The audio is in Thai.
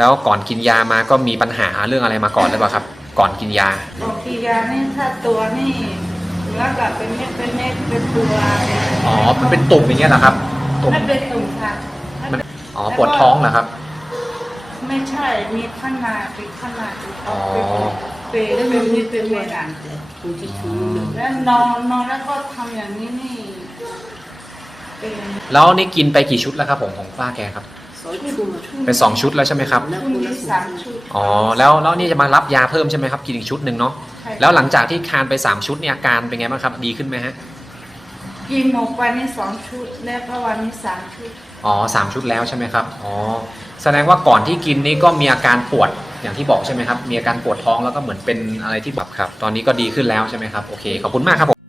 แล้วก่อนกินยามาก็มีปัญหาเรื่องอะไรมาก่อนหรือเปล่าครับ ก่อนกินยาบอกกียานี่ถ้าตัวนี่เนื้อกับเป็นเม็ดเป็นเม็ดเป็นตัวอ๋อมันเป็นตุ่มอย่างเงี้ยเหรอครับตุ่มไม่เป็นตุ่มค่ะมันอ๋อปวดท้องเหรอครับ ไม่ใช่มีข้างในเป็นข้างในอ๋อเป็นเป็นเป็นมีเป็นเม็ดอะคุณที่ชูหนึ่งแล้วนอนนอนแล้วก็ทำอย่างนี้นี่เป็นแล้วนี่กินไปกี่ชุดแล้วครับผมของป้าแกครับสองชุด เป็นสองชุดแล้วใช่ไหมครับแล้วพรุ่งคุณนี้ละสสาามมชุดอ๋อแล้วแล้วนี่จะมารับยาเพิ่มใช่ไหมครับกินอีกชุดหนึ่งเนาะใช่แล้วหลังจากที่ทานไป3ชุดเนี่ยอาการเป็นไงบ้างครับ ดีขึ้นไหมฮะกินหมกวันนี้สองชุดแล้วก็วันนี้สามชุดอ๋อสามชุดแล้วใช่ไหมครับอ๋อแสดงว่าก่อนที่กินนี่ก็มีอาการปวดอย่างที่บอกใช่ไหมครับ มีอาการปวดท้องแล้วก็เหมือนเป็นอะไรที่แบบครับ ตอนนี้ก็ดีขึ้นแล้วใช่ไหมครับ โอเค ขอบคุณมากครับผม